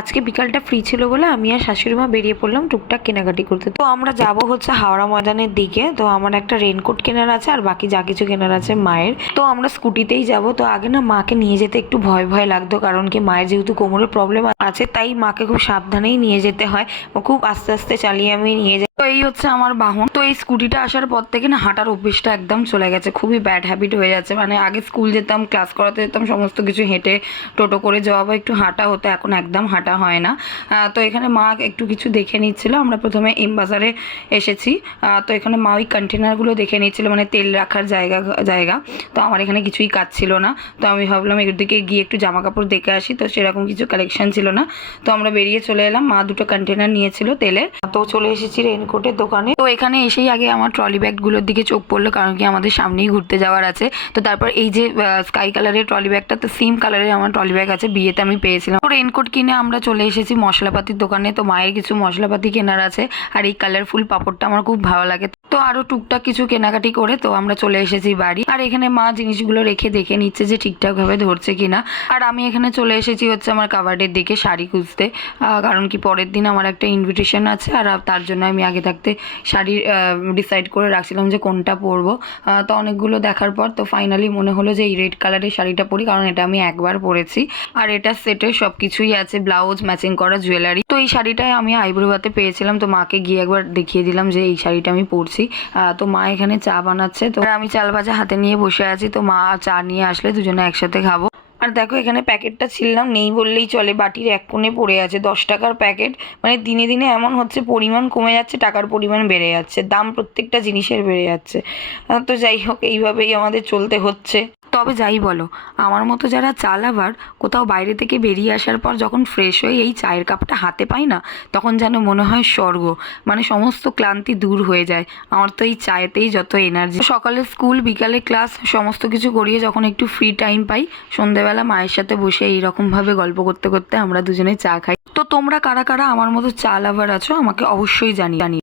আজকে বিকালটা ফ্রি ছিল বলে আমি আর শাশুড়ি মা বেরিয়ে পড়লাম টুকটাক কেনাকাটি করতে। তো আমরা যাব হচ্ছে হাওড়া ময়দানের দিকে। তো আমার একটা রেনকোট কেনার আছে আর বাকি যা কিছু কেনার আছে মায়ের। তো আমরা স্কুটিতেই যাব। তো আগে না মাকে নিয়ে যেতে একটু ভয় ভয় লাগতো, কারণ কি মায়ের যেহেতু কোমরের প্রবলেম আছে, তাই মাকে খুব সাবধানেই নিয়ে যেতে হয়। ও খুব আস্তে আস্তে চালিয়ে আমি নিয়ে যাই। তো এই হচ্ছে আমার বাহন। তো এই স্কুটিটা আসার পর থেকে না হাঁটার অভ্যেসটা একদম চলে গেছে, খুবই ব্যাড হ্যাবিট হয়ে যাচ্ছে। মানে আগে স্কুল যেতাম, ক্লাস করাতে যেতাম, সমস্ত কিছু হেঁটে, টোটো করে যাওয়া বা একটু হাঁটা হতো, এখন একদম হাঁটা হয় না। তো এখানে মা একটু কিছু দেখে নিচ্ছিল। আমরা প্রথমে এম বাজারে এসেছি। তো এখানে মা ওই কন্টেনারগুলো দেখে নিচ্ছিল, মানে তেল রাখার জায়গা। তো আমার এখানে কিছুই কাজ ছিল না। তো আমি ভাবলাম এর দিকে গিয়ে একটু জামা কাপড় দেখে আসি। তো সেরকম কিছু কালেকশন ছিল না। তো আমরা বেরিয়ে চলে এলাম। মা দুটো কন্টেনার নিয়েছিল তেলের। তো চলে এসেছি রেনকোটের দোকানে। তো এখানে এসেই আগে আমার ট্রলি ব্যাগগুলোর দিকে চোখ পড়লো, কারণ কি আমাদের সামনেই ঘুরতে যাওয়ার আছে। তো তারপর এই যে স্কাই কালারের ট্রলি ব্যাগটা, তো সেম কালারের আমার ট্রলি ব্যাগ আছে, বিয়েতে আমি পেয়েছিলাম। তো রেনকোট কিনে আমরা চলে এসেছি মশলাপাতির দোকানে। তো মায়ের কিছু মশলাপাতি কেনার আছে, আর এই কালারফুল পাপড়টা আমার খুব ভালো লাগে। তো আরো টুকটাক কিছু কেনাকাটি করে তো আমরা চলে এসেছি বাড়ি। আর এখানে মা জিনিসগুলো রেখে দেখে নিচ্ছে যে ঠিকঠাক ভাবে ধরছে কিনা। আর আমি এখানে চলে এসেছি হচ্ছে আমার কাবার্ডের দিকে শাড়ি খুঁজতে, কারণ কি পরের দিন আমার একটা ইনভিটেশন আছে, আর তার জন্য আমি আগে থাকতে শাড়ি ডিসাইড করে রাখছিলাম যে কোনটা পরবো। তো অনেকগুলো দেখার পর তো ফাইনালি মনে হলো যে এই রেড কালারের শাড়িটা পরি, কারণ এটা আমি একবার পরেছি। আর এটা সেটে সব কিছুই আছে, ব্লাউজ, ম্যাচিং করা জুয়েলারি। তো এই শাড়িটাই আমি আইব্রোভাতে পেয়েছিলাম। তো মাকে গিয়ে একবার দেখিয়ে দিলাম যে এই শাড়িটা আমি পরছি। তো মা এখানে চা বানাচ্ছে। তো আমি চাল ভাজা হাতে নিয়ে বসে আছি। তো মা চা নিয়ে আসলে দুজনে একসাথে খাবো। আর দেখো এখানে প্যাকেটটা ছিললাম নেই বললেই চলে, বাটির এক কোণে পড়ে আছে, 10 টাকার প্যাকেট। মানে দিনে দিনে এমন হচ্ছে, পরিমাণ কমে যাচ্ছে, টাকার পরিমাণ বেড়ে যাচ্ছে, দাম প্রত্যেকটা জিনিসের বেড়ে যাচ্ছে। তো যাই হোক, এইভাবেই আমাদের চলতে হচ্ছে। তবে যাই বলো, আমার মতো যারা চা লাভার, কোথাও বাইরে থেকে বেরিয়ে আসার পর যখন ফ্রেশ হয়ে এই চায়ের কাপটা হাতে পাই না, তখন যেন মনে হয় স্বর্গ। মানে সমস্ত ক্লান্তি দূর হয়ে যায়। আমার তো এই চায়েতেই যত এনার্জি। সকালে স্কুল, বিকালে ক্লাস, সমস্ত কিছু করিয়ে যখন একটু ফ্রি টাইম পাই, সন্ধ্যেবেলা মায়ের সাথে বসে এইরকমভাবে গল্প করতে করতে আমরা দুজনে চা খাই। তো তোমরা কারা কারা আমার মতো চা লাভার আছো আমাকে অবশ্যই জানি।